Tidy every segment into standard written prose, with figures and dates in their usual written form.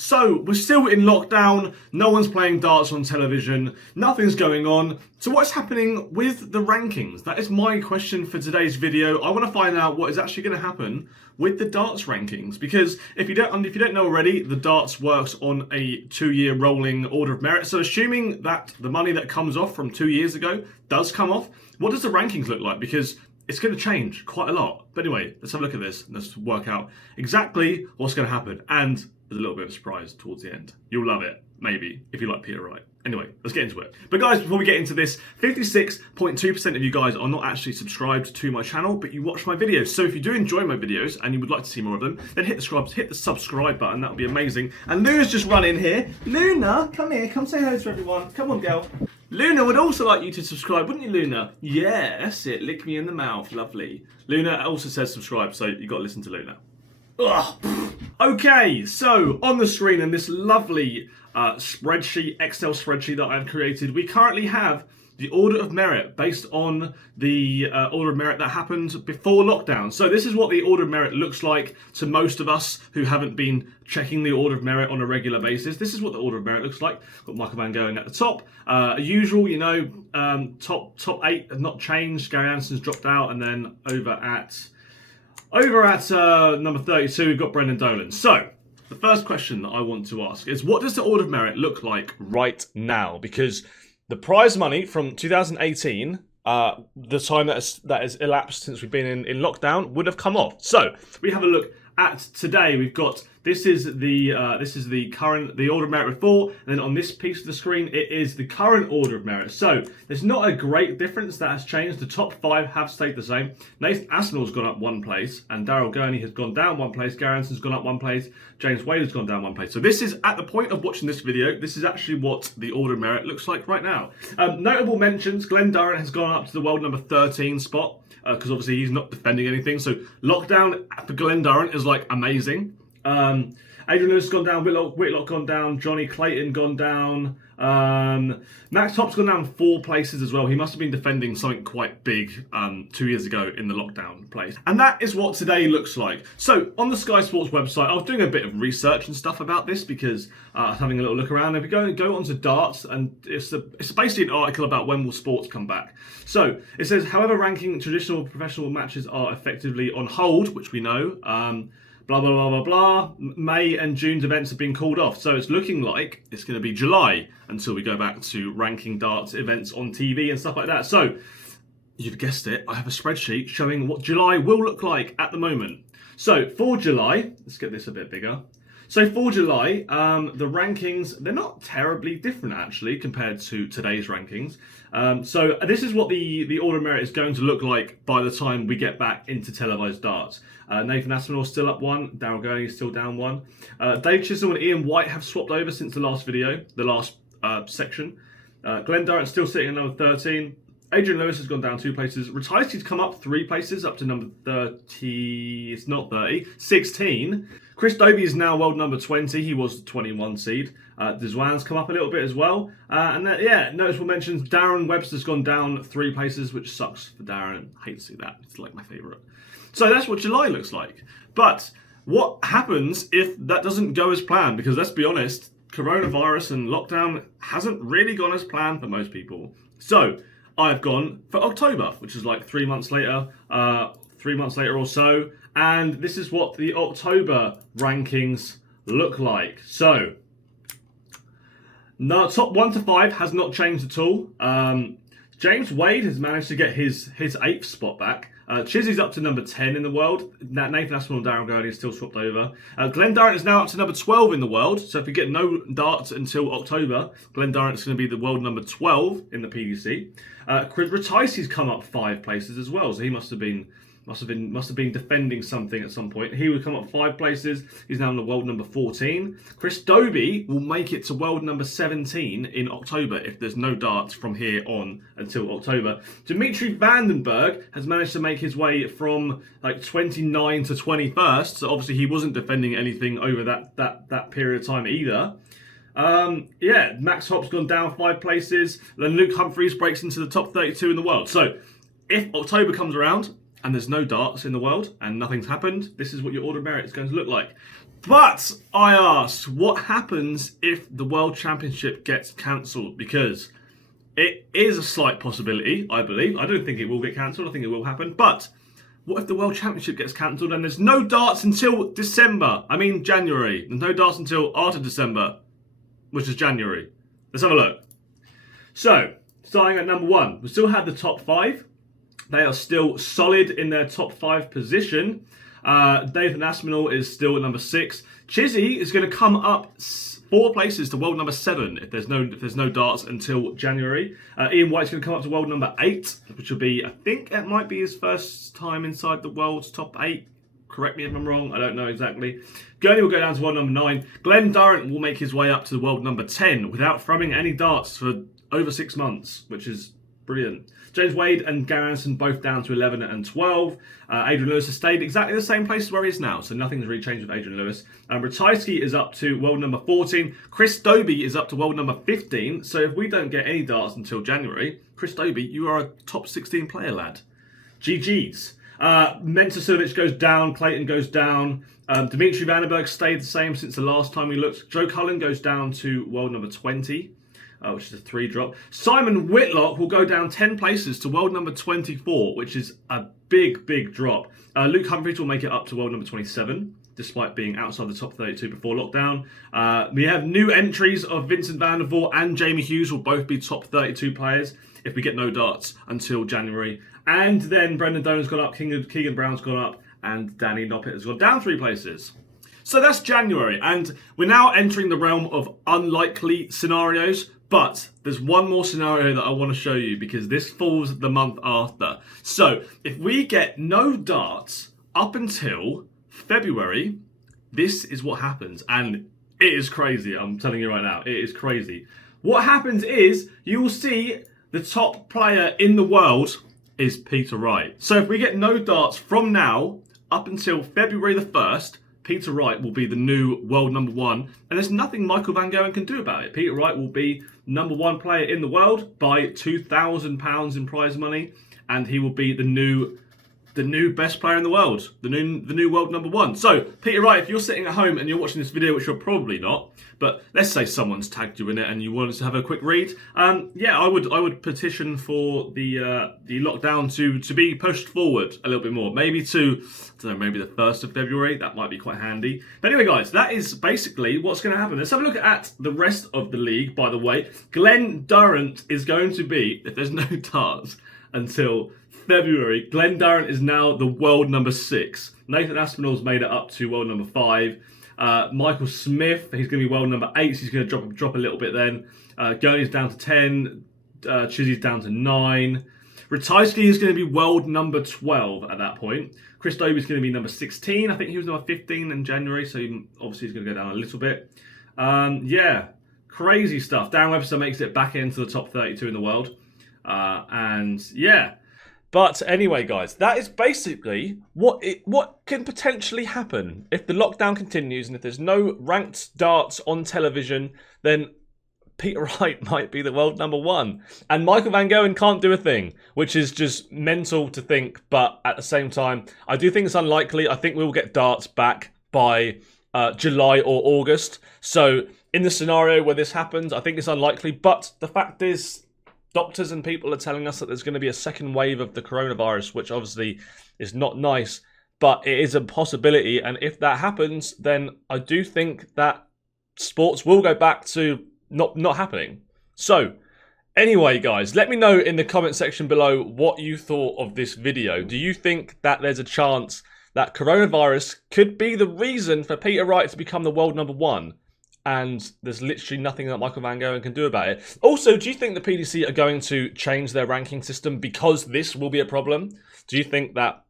So, we're still in lockdown, no one's playing darts on television, nothing's going on. So what's happening with the rankings? That is my question for today's video. I want to find out what is actually going to happen with the darts rankings. Because if you don't know already, the darts works on a 2-year rolling order of merit. So assuming that the money that comes off from 2 years ago does come off, what does the rankings look like? Because it's going to change quite a lot. But anyway, let's have a look at this. Let's work out exactly what's going to happen. And there's a little bit of a surprise towards the end. You'll love it, maybe, if you like Peter Wright. Anyway, let's get into it. But guys, before we get into this, 56.2% of you guys are not actually subscribed to my channel, but you watch my videos. So if you do enjoy my videos and you would like to see more of them, then hit the subscribe button. That would be amazing. And Luna's just run in here. Luna, come here. Come say hello to everyone. Come on, girl. Luna would also like you to subscribe, wouldn't you, Luna? Yeah, that's it. Lick me in the mouth. Lovely. Luna also says subscribe, so you've got to listen to Luna. Ugh. Okay, so on the screen in this lovely spreadsheet, Excel spreadsheet that I've created, we currently have the order of merit based on the order of merit that happened before lockdown. So this is what the order of merit looks like to most of us who haven't been checking the order of merit on a regular basis. This is what the order of merit looks like. Got Michael Van Gogh at the top. Usual, you know, top 8 have not changed. Gary Anderson's dropped out, and then over at number 32, we've got Brendan Dolan. So, the first question that I want to ask is, what does the order of merit look like right now? Because the prize money from 2018, the time that has elapsed since we've been in lockdown, would have come off. So, we have a look at today. We've got this is the order of merit before, and then on this piece of the screen it is the current order of merit. So there's not a great difference that has changed. The top 5 have stayed the same. Nathan Aspinall's gone up 1 place, and Daryl Gurney has gone down 1 place. Gary Anderson's gone up 1 place. James Wade has gone down 1 place. So this is, at the point of watching this video, this is actually what the order of merit looks like right now. Notable mentions: Glenn Durrant has gone up to the world number 13 spot. Because obviously he's not defending anything. So lockdown for Glenn Durrant is like amazing. Adrian Lewis has gone down, Whitlock gone down, Johnny Clayton gone down. Max Top's gone down 4 places as well. He must have been defending something quite big 2 years ago in the lockdown place. And that is what today looks like. So on the Sky Sports website, I was doing a bit of research and stuff about this because I was having a little look around. If we go onto darts, and it's basically an article about when will sports come back. So it says, however, ranking traditional professional matches are effectively on hold, which we know. Blah, blah, blah, blah, blah. May and June's events have been called off. So it's looking like it's going to be July until we go back to ranking darts events on TV and stuff like that. So, you've guessed it, I have a spreadsheet showing what July will look like at the moment. So, for July, let's get this a bit bigger. So for July, the rankings, they're not terribly different actually compared to today's rankings. So this is what the order of merit is going to look like by the time we get back into televised darts. Nathan Aspinall still up 1, Daryl Gurney is still down 1. Dave Chisholm and Ian White have swapped over since the last video, the last section. Glenn Durrant still sitting at number 13. Adrian Lewis has gone down 2 places. Ratajski's come up 3 places, up to number 30. It's not 30, 16. Chris Dobie is now world number 20. He was the 21 seed. Dizwan's come up a little bit as well. And then, yeah, noticeable mentions. Darren Webster's gone down 3 places, which sucks for Darren. I hate to see that. It's like my favourite. So that's what July looks like. But what happens if that doesn't go as planned? Because let's be honest, coronavirus and lockdown hasn't really gone as planned for most people. So I've gone for October, which is like 3 months later, 3 months later or so. And this is what the October rankings look like. So, no, top 1 to 5 has not changed at all. James Wade has managed to get his 8th spot back. Chizzy's up to number 10 in the world. Nathan Aspinall and Darren Gurney is still swapped over. Glenn Durrant is now up to number 12 in the world. So if we get no darts until October, Glenn Durrant is going to be the world number 12 in the PDC. Chris Ratajski's come up 5 places as well. So he must have been defending something at some point. He would come up 5 places. He's now in the world number 14. Chris Dobie will make it to world number 17 in October if there's no darts from here on until October. Dimitri Vandenberg has managed to make his way from like 29 to 21st. So obviously he wasn't defending anything over that period of time either. Yeah, Max Hopp's gone down 5 places. Then Luke Humphries breaks into the top 32 in the world. So if October comes around and there's no darts in the world and nothing's happened, this is what your order of merit is going to look like. But I asked, what happens if the World Championship gets cancelled? Because it is a slight possibility, I believe. I don't think it will get cancelled. I think it will happen. But what if the World Championship gets cancelled and there's no darts until December? I mean January. There's no darts until after December, which is January. Let's have a look. So, starting at number 1, we still have the top 5. They are still solid in their top 5 position. Nathan Aspinall is still at number 6. Chizzy is going to come up 4 places to world number 7 if there's no darts until January. Ian White's going to come up to world number 8, which will be, I think it might be his first time inside the world's top 8. Correct me if I'm wrong, I don't know exactly. Gurney will go down to world number 9. Glenn Durrant will make his way up to the world number 10 without throwing any darts for over 6 months, which is brilliant. James Wade and Gary Anderson both down to 11 and 12. Adrian Lewis has stayed exactly the same place where he is now, so nothing's really changed with Adrian Lewis. Ratajski is up to world number 14. Chris Dobie is up to world number 15. So if we don't get any darts until January, Chris Dobie, you are a top 16 player, lad. GG's. Mensa Silovic goes down. Clayton goes down. Dimitri Vandenberg stayed the same since the last time we looked. Joe Cullen goes down to world number 20. Which is a 3 drop. Simon Whitlock will go down 10 places to world number 24, which is a big, big drop. Luke Humphries will make it up to world number 27, despite being outside the top 32 before lockdown. We have new entries of Vincent van der Voort and Jamie Hughes will both be top 32 players if we get no darts until January. And then Brendan Dolan's gone up, Keegan Brown's gone up, and Danny Noppet has gone down 3 places. So that's January, and we're now entering the realm of unlikely scenarios. But there's one more scenario that I want to show you because this falls the month after. So if we get no darts up until February, this is what happens. And it is crazy. I'm telling you right now, it is crazy. What happens is you will see the top player in the world is Peter Wright. So if we get no darts from now up until February the 1st, Peter Wright will be the new world number 1, and there's nothing Michael Van Gerwen can do about it. Peter Wright will be number 1 player in the world by £2,000 in prize money, and he will be the new best player in the world, the new world number 1. So, Peter Wright, if you're sitting at home and you're watching this video, which you're probably not, but let's say someone's tagged you in it and you want us to have a quick read, yeah, I would petition for the lockdown to be pushed forward a little bit more, maybe to, I don't know, maybe the 1st of February. That might be quite handy. But anyway, guys, that is basically what's going to happen. Let's have a look at the rest of the league. By the way, Glenn Durrant is going to be, if there's no darts until February, Glenn Durrant is now the world number 6. Nathan Aspinall's made it up to world number 5. Michael Smith, he's going to be world number 8, so he's going to drop a little bit then. Gurney's down to 10. Chizzy's down to 9. Ratajski is going to be world number 12 at that point. Chris Dobie's going to be number 16. I think he was number 15 in January, so obviously he's going to go down a little bit. Yeah, crazy stuff. Darren Webster makes it back into the top 32 in the world. And yeah. But anyway, guys, that is basically what can potentially happen if the lockdown continues and if there's no ranked darts on television, then Peter Wright might be the world number 1. And Michael Van Gerwen can't do a thing, which is just mental to think. But at the same time, I do think it's unlikely. I think we will get darts back by July or August. So in the scenario where this happens, I think it's unlikely. But the fact is, doctors and people are telling us that there's going to be a second wave of the coronavirus, which obviously is not nice, but it is a possibility. And if that happens, then I do think that sports will go back to not happening. So anyway, guys, let me know in the comment section below what you thought of this video. Do you think that there's a chance that coronavirus could be the reason for Peter Wright to become the world number 1? And there's literally nothing that Michael Van Gerwen can do about it. Also, do you think the PDC are going to change their ranking system because this will be a problem? Do you think that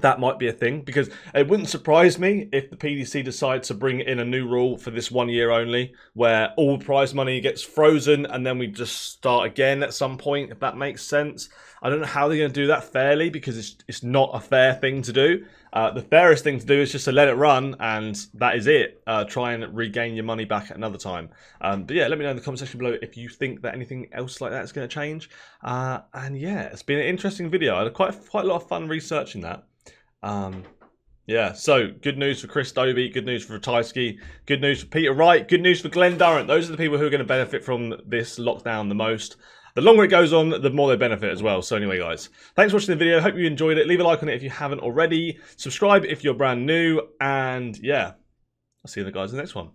that might be a thing? Because it wouldn't surprise me if the PDC decide to bring in a new rule for this 1 year only, where all prize money gets frozen and then we just start again at some point, if that makes sense. I don't know how they're going to do that fairly, because it's not a fair thing to do. The fairest thing to do is just to let it run, and that is it. Try and regain your money back at another time. But yeah, let me know in the comment section below if you think that anything else like that is going to change. And yeah, it's been an interesting video. I had quite a lot of fun researching that. Yeah, so good news for Chris Dobie, good news for Ratajski, good news for Peter Wright, good news for Glenn Durrant. Those are the people who are going to benefit from this lockdown the most. The longer it goes on, the more they benefit as well. So anyway, guys, thanks for watching the video. Hope you enjoyed it. Leave a like on it if you haven't already. Subscribe if you're brand new. And yeah, I'll see you guys in the next one.